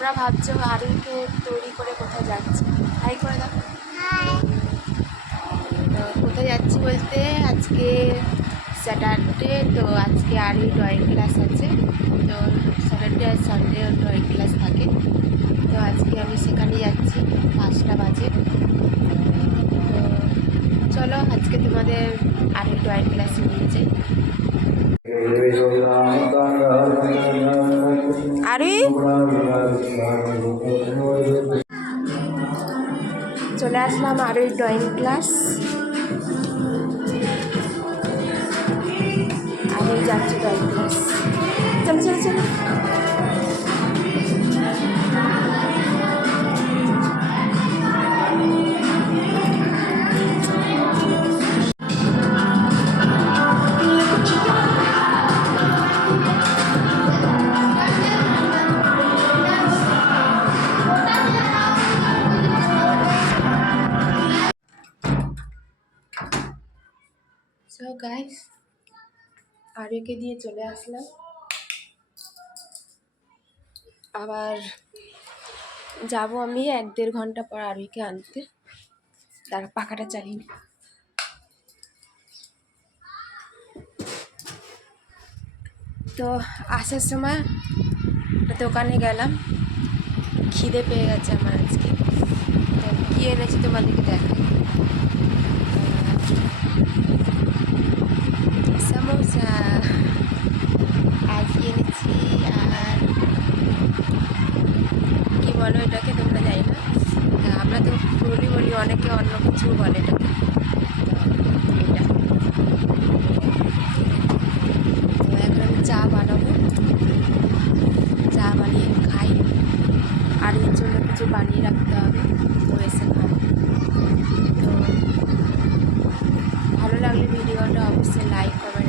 তোমরা ভাবছো আরুকে তৈরি করে কোথায় যাচ্ছি, হাই করে দাও। তো কোথায় যাচ্ছি বলতে আজকে স্যাটারডে, তো আজকে আরও ড্রয়িং ক্লাস আছে। তো স্যাটারডে আর সানডে ড্রয়িং ক্লাস থাকে। তো আজকে আমি সেখানে যাচ্ছি 5টা বাজে। তো চলো আজকে তোমাদের আরও ড্রয়িং ক্লাসে নিয়ে যাই। আরে চলে আসলাম আরও ড্রয়িং ক্লাস। আমি যাচ্ছি ড্রয়িং ক্লাস। চলো চলো চলো। সো গাইস, আরুকে দিয়ে চলে আসলাম। আবার যাব আমি 1-1.5 ঘন্টা পর আরুকে আনতে। তার পাখাটা চালিয়ে। তো আসার সময় দোকানে গেলাম, খিদে পেয়ে গেছে আমার আজকে। তো কী এনেছি তোমাদেরকে দেখাই। সমোসা আজকে এনেছি। আর কি বলো এটাকে তোমরা, জানি না, আমরা তো পুরুলি বলি, অনেকে অন্য কিছু বলে এটাকে। এটা তো এখন আমি চা বানাবো, চা বানিয়ে খাই। আর এর জন্য কিছু বানিয়ে রাখতে হবে, তো এসে খাবো। তো ভালো লাগলে ভিডিওটা অবশ্যই লাইক কমেন্ট